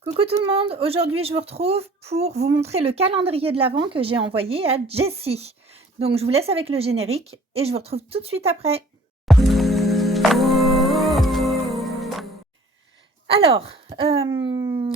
Coucou tout le monde, aujourd'hui je vous retrouve pour vous montrer le calendrier de l'Avent que j'ai envoyé à Jessie. Donc je vous laisse avec le générique et je vous retrouve tout de suite après. Alors,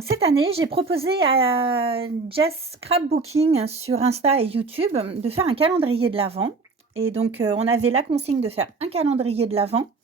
cette année, j'ai proposé à Jess Scrapbooking sur Insta et YouTube de faire un calendrier de l'Avent. Et donc, on avait la consigne de faire un calendrier de l'Avent,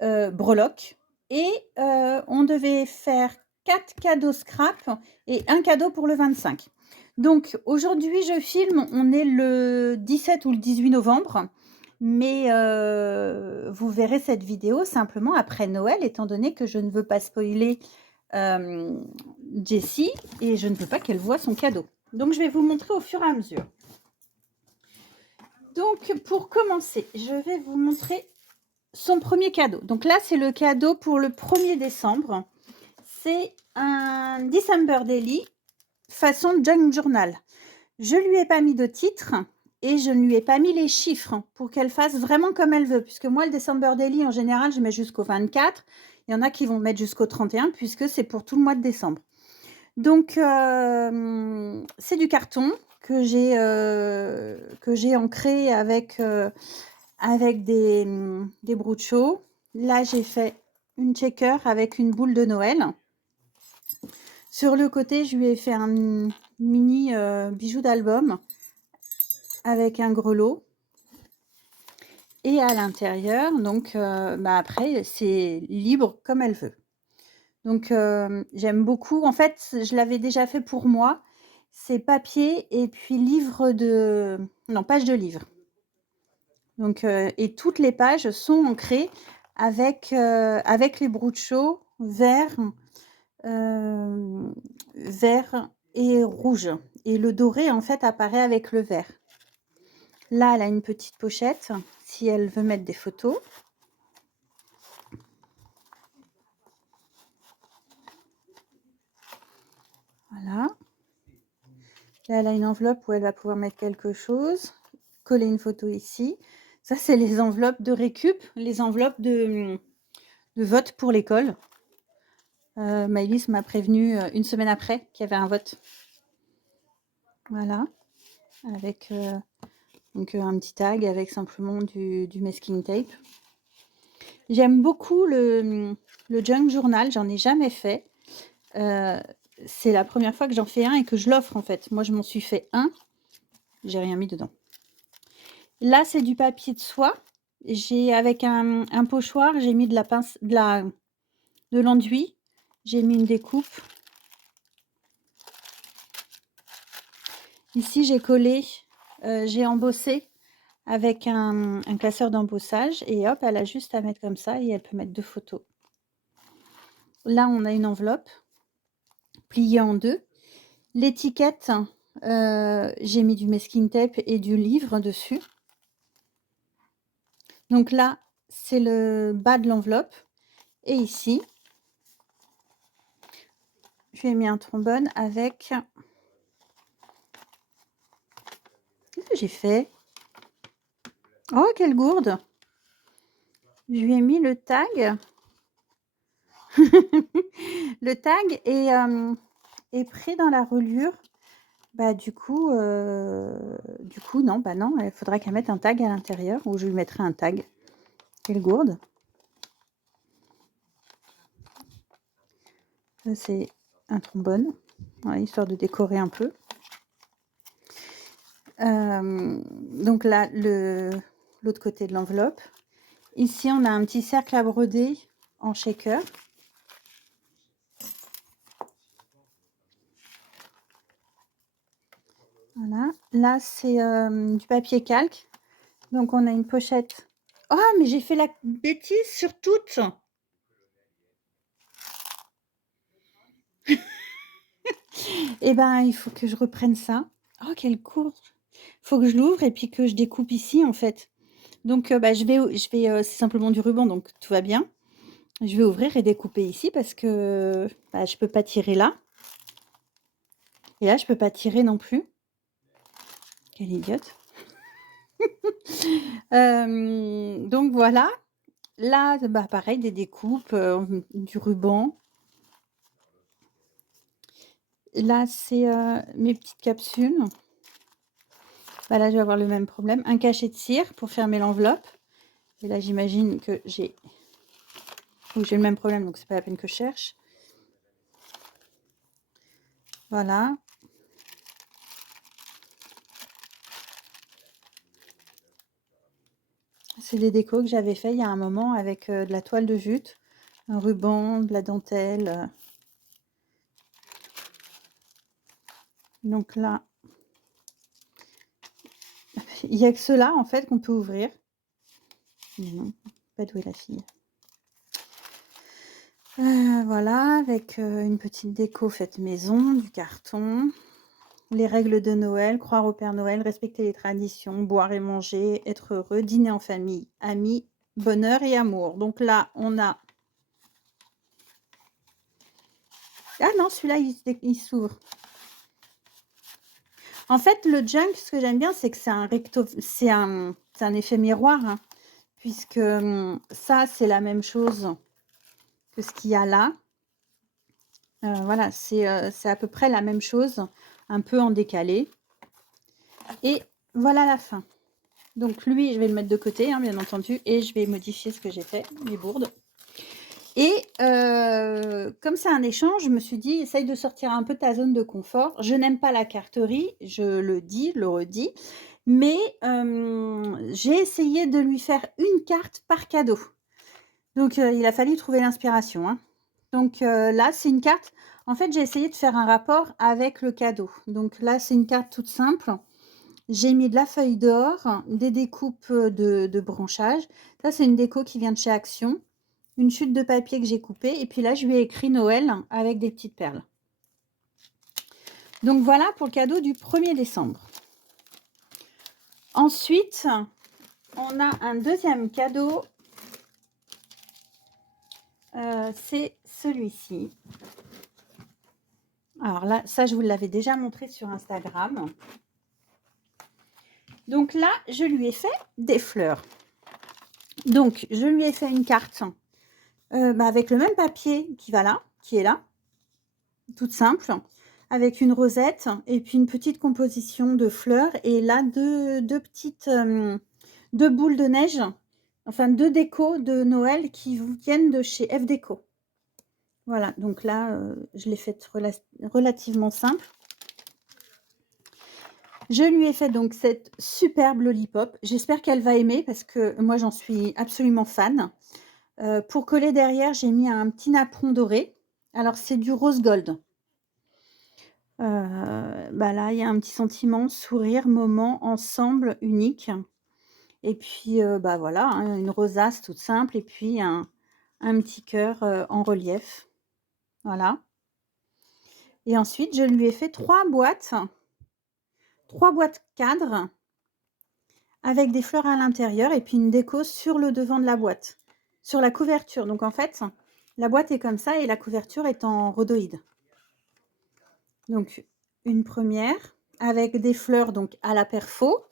breloque et on devait faire 4 cadeaux scrap et un cadeau pour le 25. Donc aujourd'hui, je filme, on est le 17 ou le 18 novembre, mais vous verrez cette vidéo simplement après Noël, étant donné que je ne veux pas spoiler Jessie et je ne veux pas qu'elle voie son cadeau. Donc je vais vous montrer au fur et à mesure. Donc pour commencer, je vais vous montrer son premier cadeau. Donc là, c'est le cadeau pour le 1er décembre. C'est un December Daily façon junk journal. Je lui ai pas mis de titre et je ne lui ai pas mis les chiffres pour qu'elle fasse vraiment comme elle veut. Puisque moi, le December Daily, en général, je mets jusqu'au 24. Il y en a qui vont mettre jusqu'au 31 puisque c'est pour tout le mois de décembre. Donc, c'est du carton que j'ai ancré avec des brochos. Là, j'ai fait une checker avec une boule de Noël. Sur le côté, je lui ai fait un mini bijou d'album avec un grelot. Et à l'intérieur, donc après, c'est libre comme elle veut. Donc j'aime beaucoup. En fait, je l'avais déjà fait pour moi. C'est papier et puis page de livre. Donc et toutes les pages sont ancrées avec les brochos vert et rouge. Et le doré, en fait, apparaît avec le vert. Là, elle a une petite pochette, si elle veut mettre des photos. Voilà. Là, elle a une enveloppe où elle va pouvoir mettre quelque chose. Coller une photo ici. Ça, c'est les enveloppes de récup, les enveloppes de vote pour l'école. Maëlys m'a prévenu une semaine après qu'il y avait un vote. Voilà. Avec donc un petit tag avec simplement du masking tape. J'aime beaucoup le junk journal, j'en ai jamais fait. C'est la première fois que j'en fais un et que je l'offre en fait. Moi, je m'en suis fait un, j'ai rien mis dedans. Là, c'est du papier de soie. J'ai avec un pochoir, j'ai mis de l'enduit. J'ai mis une découpe. Ici, j'ai collé, j'ai embossé avec un classeur d'embossage et hop, elle a juste à mettre comme ça et elle peut mettre 2 photos. Là, on a une enveloppe pliée en 2. L'étiquette, j'ai mis du masking tape et du livre dessus. Donc là, c'est le bas de l'enveloppe et ici, je lui ai mis un trombone avec qu'est-ce que j'ai fait? Oh, quelle gourde! Je lui ai mis le tag. Le tag est pris dans la reliure. Bah, du coup, non, bah, non, il faudra qu'elle mette un tag à l'intérieur ou je lui mettrai un tag. Quelle gourde! Ça, c'est un trombone, ouais, histoire de décorer un peu. Donc là, l'autre côté de l'enveloppe. Ici, on a un petit cercle à broder en shaker. Voilà. Là, c'est du papier calque. Donc, on a une pochette. Oh, mais j'ai fait la bêtise sur toutes! Eh ben, il faut que je reprenne ça. Oh, quelle courge! Faut que je l'ouvre et puis que je découpe ici, en fait. Donc, bah, c'est simplement du ruban, donc tout va bien. Je vais ouvrir et découper ici parce que bah, je peux pas tirer là. Et là, je peux pas tirer non plus. Quelle idiote. Donc voilà. Là, bah, pareil, des découpes, du ruban. là, c'est, mes petites capsules. Bah, là, je vais avoir le même problème. Un cachet de cire pour fermer l'enveloppe et là, j'imagine que j'ai le même problème, donc c'est pas la peine que je cherche. Voilà. C'est des décos que j'avais fait il y a un moment avec, de la toile de jute, un ruban, de la dentelle, donc là, il y a que ceux-là, en fait, qu'on peut ouvrir. Mais non, pas d'où est la fille. Voilà, avec, une petite déco faite maison, du carton, les règles de Noël, croire au Père Noël, respecter les traditions, boire et manger, être heureux, dîner en famille, amis, bonheur et amour. Donc là, on a ah non, celui-là, il s'ouvre. En fait, le junk, ce que j'aime bien, c'est que c'est un effet miroir, hein, puisque, ça, c'est la même chose que ce qu'il y a là. Voilà, c'est à peu près la même chose, un peu en décalé et voilà la fin. Donc lui, je vais le mettre de côté, hein, bien entendu, et je vais modifier ce que j'ai fait, mes bourdes. Et comme c'est un échange, je me suis dit: «Essaye de sortir un peu de ta zone de confort». Je n'aime pas la carterie, je le dis, le redis, mais j'ai essayé de lui faire une carte par cadeau. Donc il a fallu trouver l'inspiration, hein. Donc là, c'est une carte en fait, j'ai essayé de faire un rapport avec le cadeau. Donc là, c'est une carte toute simple. J'ai mis de la feuille d'or, des découpes, de branchages. Ça, c'est une déco qui vient de chez Action. Une chute de papier que j'ai coupée et puis là, je lui ai écrit Noël avec des petites perles. Donc voilà pour le cadeau du 1er décembre. Ensuite, on a un deuxième cadeau. C'est celui-ci. Alors là, ça, je vous l'avais déjà montré sur Instagram. Donc là, je lui ai fait des fleurs. Donc, je lui ai fait une carte avec le même papier qui va là, qui est là, toute simple, avec une rosette et puis une petite composition de fleurs et là, deux petites 2 boules de neige, enfin 2 décos de Noël qui viennent de chez F Déco. Voilà, donc là, je l'ai faite relativement simple. Je lui ai fait donc cette superbe lollipop. J'espère qu'elle va aimer parce que moi, j'en suis absolument fan. Pour coller derrière, j'ai mis un petit napperon doré. Alors c'est du rose gold. Bah, là, il y a un petit sentiment sourire, moment, ensemble, unique et puis, bah, voilà, hein, une rosace toute simple et puis un petit cœur, en relief. Voilà et ensuite je lui ai fait 3 boîtes cadres avec des fleurs à l'intérieur et puis une déco sur le devant de la boîte, sur la couverture. Donc en fait, la boîte est comme ça et la couverture est en rhodoïde. Donc une première avec des fleurs donc à la perfo.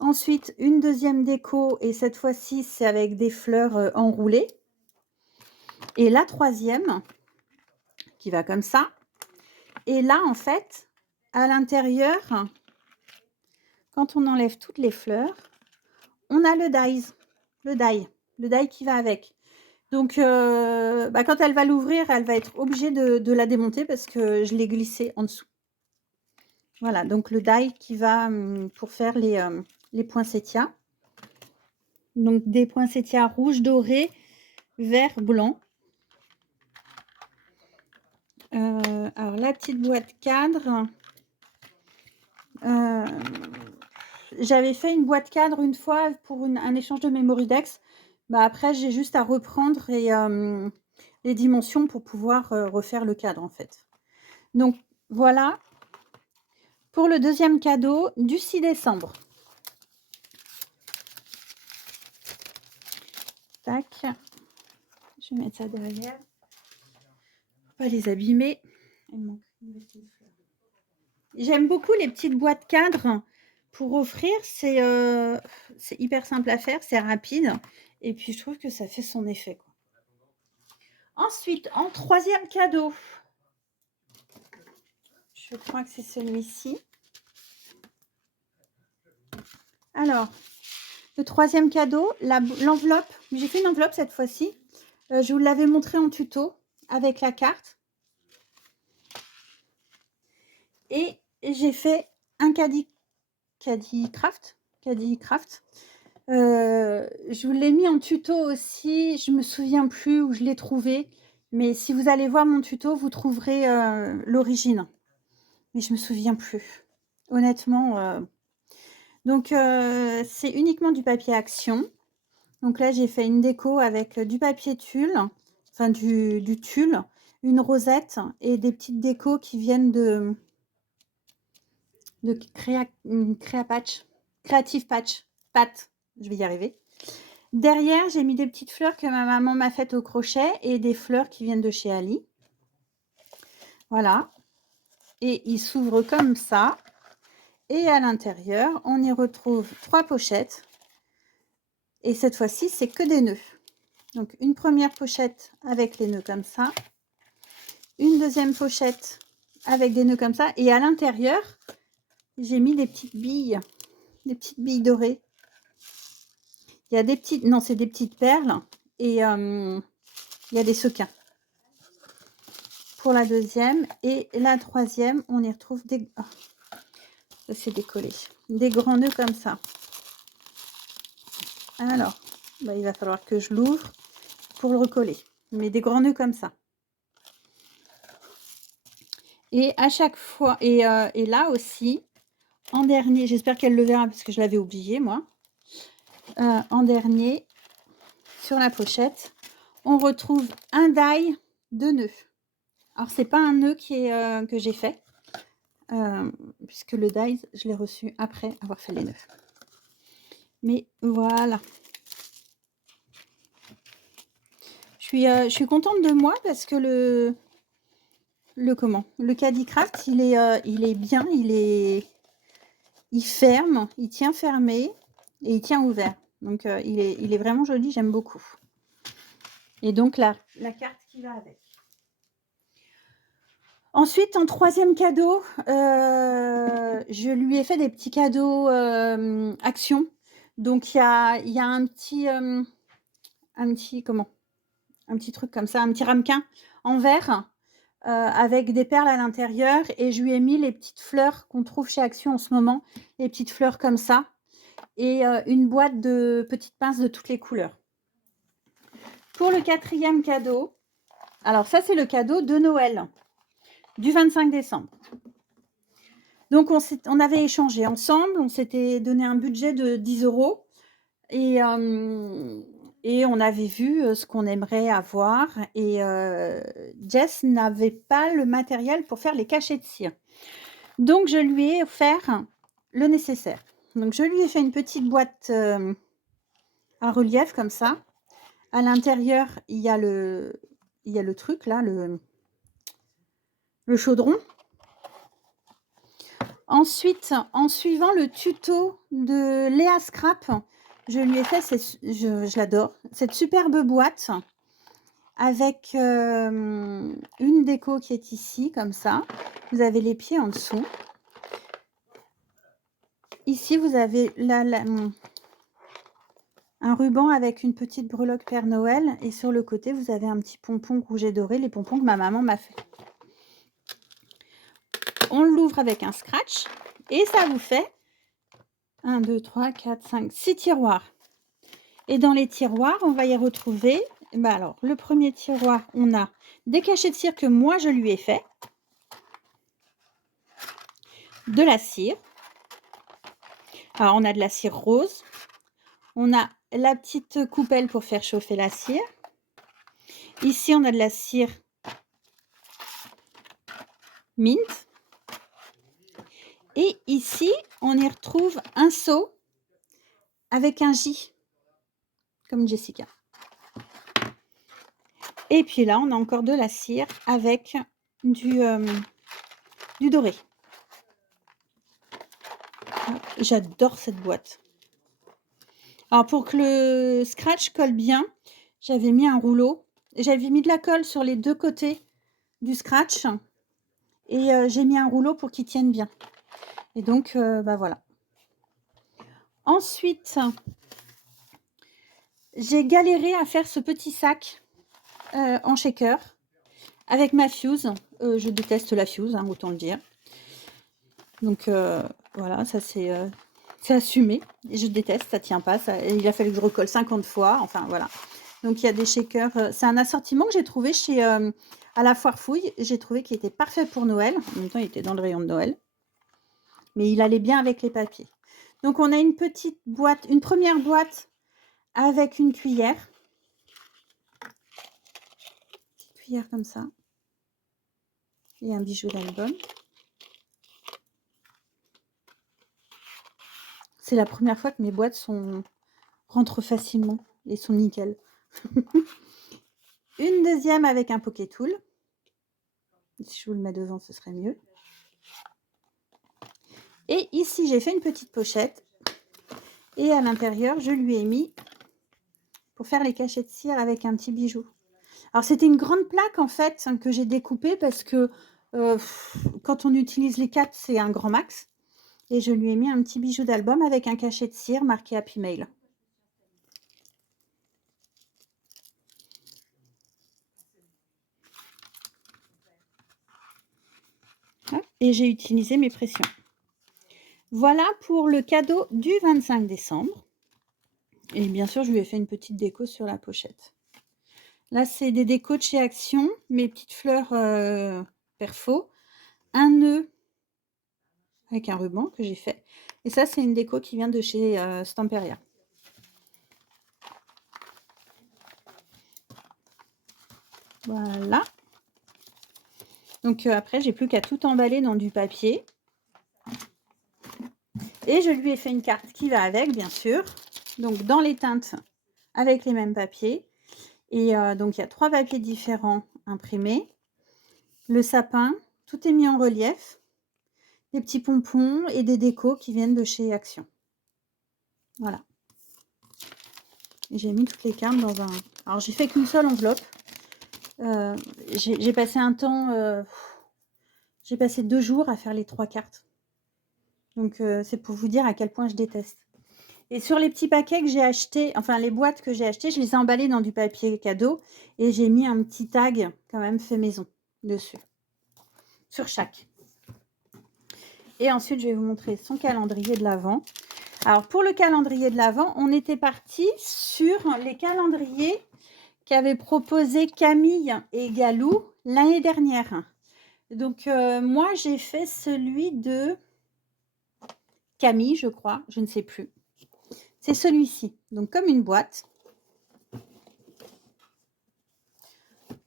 Ensuite, une deuxième déco et cette fois-ci, c'est avec des fleurs, enroulées et la troisième qui va comme ça et là, en fait, à l'intérieur, quand on enlève toutes les fleurs, on a le die qui va avec. Donc bah, quand elle va l'ouvrir, elle va être obligée de la démonter parce que je l'ai glissée en dessous. Voilà, donc le die qui va, pour faire les poinsettias. Donc des poinsettias rouges, dorés, vert, blanc. Alors la petite boîte cadre, j'avais fait une boîte cadre une fois pour un échange de Mémoridex. Bah, après j'ai juste à reprendre les dimensions pour pouvoir, refaire le cadre en fait. Donc voilà pour le deuxième cadeau du 6 décembre. Tac. Je vais mettre ça derrière. Pour pas les abîmer. J'aime beaucoup les petites boîtes cadres pour offrir. C'est hyper simple à faire, c'est rapide et puis je trouve que ça fait son effet, quoi. Ensuite, en troisième cadeau, Je crois que c'est celui-ci. Alors, le troisième cadeau, l'enveloppe. J'ai fait une enveloppe cette fois-ci. Je vous l'avais montré en tuto avec la carte. Et j'ai fait un caddie craft. Je vous l'ai mis en tuto aussi. Je me souviens plus où je l'ai trouvé. Mais si vous allez voir mon tuto, vous trouverez l'origine. Mais je me souviens plus. Honnêtement. Donc, c'est uniquement du papier action. Donc là, j'ai fait une déco avec du papier tulle, enfin du tulle, une rosette et des petites décos qui viennent de Creative Patch, Pat, je vais y arriver. Derrière, j'ai mis des petites fleurs que ma maman m'a faites au crochet et des fleurs qui viennent de chez Ali. Voilà. Et il s'ouvre comme ça. Et à l'intérieur, on y retrouve 3 pochettes. Et cette fois-ci, c'est que des nœuds. Donc, une première pochette avec les nœuds comme ça. Une deuxième pochette avec des nœuds comme ça. Et à l'intérieur, j'ai mis des petites billes dorées. Il y a des petites... Non, c'est des petites perles. Et il y a des sequins. Pour la deuxième. Et la troisième, on y retrouve des... Oh, ça c'est décollé. Des grands nœuds comme ça. Alors, bah, il va falloir que je l'ouvre pour le recoller. Mais des grands nœuds comme ça. Et à chaque fois... Et là aussi, en dernier... J'espère qu'elle le verra parce que je l'avais oublié, moi. En dernier, sur la pochette, on retrouve un die de nœuds. Alors, c'est pas un nœud qui est, que j'ai fait, puisque le die, je l'ai reçu après avoir fait les nœuds. Mais voilà. Je suis contente de moi parce que le Caddie Craft, il est bien, il ferme, il tient fermé et il tient ouvert. Donc, il est vraiment joli, j'aime beaucoup. Et donc, la carte qui va avec. Ensuite, en troisième cadeau, je lui ai fait des petits cadeaux action. Donc, il y a un petit truc comme ça, un petit ramequin en verre avec des perles à l'intérieur. Et je lui ai mis les petites fleurs qu'on trouve chez Action en ce moment, les petites fleurs comme ça. Et une boîte de petites pinces de toutes les couleurs. Pour le quatrième cadeau, alors ça, c'est le cadeau de Noël. Du 25 décembre. Donc, on avait échangé ensemble. On s'était donné un budget de 10 € et on avait vu ce qu'on aimerait avoir. Et Jess n'avait pas le matériel pour faire les cachets de cire. Donc, je lui ai offert le nécessaire. Donc, je lui ai fait une petite boîte à relief comme ça. À l'intérieur, il y a le truc là, le chaudron. Ensuite, en suivant le tuto de Léa Scrap, je lui ai fait, je l'adore, cette superbe boîte avec une déco qui est ici, comme ça. Vous avez les pieds en dessous. Ici, vous avez un ruban avec une petite breloque Père Noël. Et sur le côté, vous avez un petit pompon rouge et doré, les pompons que ma maman m'a fait. On l'ouvre avec un scratch et ça vous fait 1, 2, 3, 4, 5, 6 tiroirs. Et dans les tiroirs, on va y retrouver, alors le premier tiroir, on a des cachets de cire que moi je lui ai fait, de la cire. Alors on a de la cire rose, on a la petite coupelle pour faire chauffer la cire. Ici on a de la cire mint. Et ici, on y retrouve un seau avec un J, comme Jessica. Et puis là, on a encore de la cire avec du doré. J'adore cette boîte. Alors, pour que le scratch colle bien, j'avais mis un rouleau. J'avais mis de la colle sur les deux côtés du scratch. et j'ai mis un rouleau pour qu'il tienne bien. Et donc, bah, voilà. Ensuite, j'ai galéré à faire ce petit sac en shaker avec ma fuse. Je déteste la fuse, hein, autant le dire. Donc voilà, ça c'est assumé. Je déteste, ça tient pas. Il a fallu que je recolle 50 fois. Enfin voilà. Donc il y a des shakers. C'est un assortiment que j'ai trouvé chez à la Foire Fouille. J'ai trouvé qu'il était parfait pour Noël. En même temps, il était dans le rayon de Noël. Mais il allait bien avec les papiers. Donc on a une petite boîte, une première boîte avec une cuillère. Petite cuillère comme ça. Et un bijou d'album. C'est la première fois que mes boîtes rentrent facilement et sont nickel. Une deuxième avec un Pokétool. Si je vous le mets devant, ce serait mieux. Et ici, j'ai fait une petite pochette. Et à l'intérieur, je lui ai mis, pour faire les cachets de cire, avec un petit bijou. Alors, c'était une grande plaque, en fait, que j'ai découpée parce que quand on utilise les 4, c'est un grand max. Et je lui ai mis un petit bijou d'album avec un cachet de cire marqué Happy Mail. Et j'ai utilisé mes pressions. Voilà pour le cadeau du 25 décembre. Et bien sûr, je lui ai fait une petite déco sur la pochette. Là, c'est des décos de chez Action, mes petites fleurs perfo, un nœud avec un ruban que j'ai fait. Et ça, c'est une déco qui vient de chez Stamperia. Voilà. Donc après, j'ai plus qu'à tout emballer dans du papier. Et je lui ai fait une carte qui va avec, bien sûr. Donc dans les teintes avec les mêmes papiers. Et donc il y a 3 papiers différents imprimés. Le sapin, tout est mis en relief. Des petits pompons et des décos qui viennent de chez Action. Voilà. J'ai mis toutes les cartes dans un... Alors, j'ai fait qu'une seule enveloppe. J'ai passé un temps... j'ai passé 2 jours à faire les 3 cartes. Donc, c'est pour vous dire à quel point je déteste. Et sur les petits paquets que j'ai achetés, enfin les boîtes que j'ai achetées, je les ai emballées dans du papier cadeau et j'ai mis un petit tag quand même fait maison dessus. Sur chaque. Et ensuite, je vais vous montrer son calendrier de l'Avent. Alors, pour le calendrier de l'Avent, on était parti sur les calendriers qu'avaient proposé Camille et Galou l'année dernière. Donc, moi, j'ai fait celui de Camille, je crois, je ne sais plus. C'est celui-ci. Donc, comme une boîte.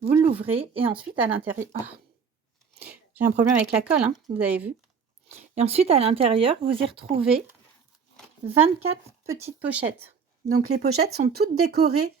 Vous l'ouvrez et ensuite, à l'intérieur... Oh, j'ai un problème avec la colle, hein, vous avez vu. Et ensuite, à l'intérieur, vous y retrouvez 24 petites pochettes. Donc, les pochettes sont toutes décorées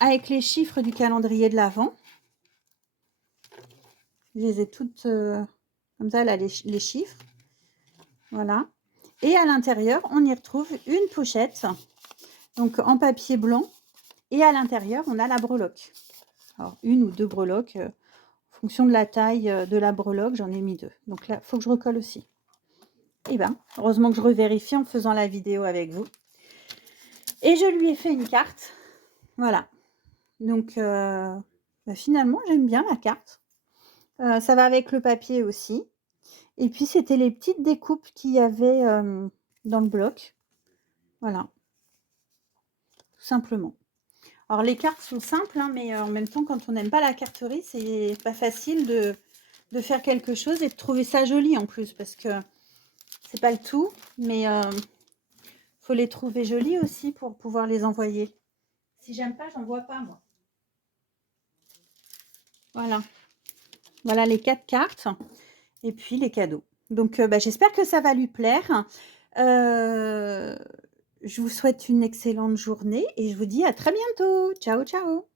avec les chiffres du calendrier de l'Avent. Je les ai toutes comme ça, là, les chiffres. Voilà. Et à l'intérieur, on y retrouve une pochette, donc en papier blanc. Et à l'intérieur, on a la breloque. Alors, 1 ou 2 breloques. En fonction de la taille de la breloque, j'en ai mis 2. Donc là, il faut que je recolle aussi. Et bien, heureusement que je revérifie en faisant la vidéo avec vous. Et je lui ai fait une carte. Voilà. Donc, bah, finalement, j'aime bien la carte. Ça va avec le papier aussi. Et puis, c'était les petites découpes qu'il y avait dans le bloc. Voilà. Tout simplement. Alors, les cartes sont simples, hein, mais en même temps, quand on n'aime pas la carterie, c'est pas facile de faire quelque chose et de trouver ça joli en plus. Parce que c'est pas le tout, mais faut les trouver jolies aussi pour pouvoir les envoyer. Si j'aime pas, j'en vois pas, moi. Voilà. Voilà les 4 cartes. Et puis, les cadeaux. Donc, bah, j'espère que ça va lui plaire. Je vous souhaite une excellente journée et je vous dis à très bientôt. Ciao, ciao.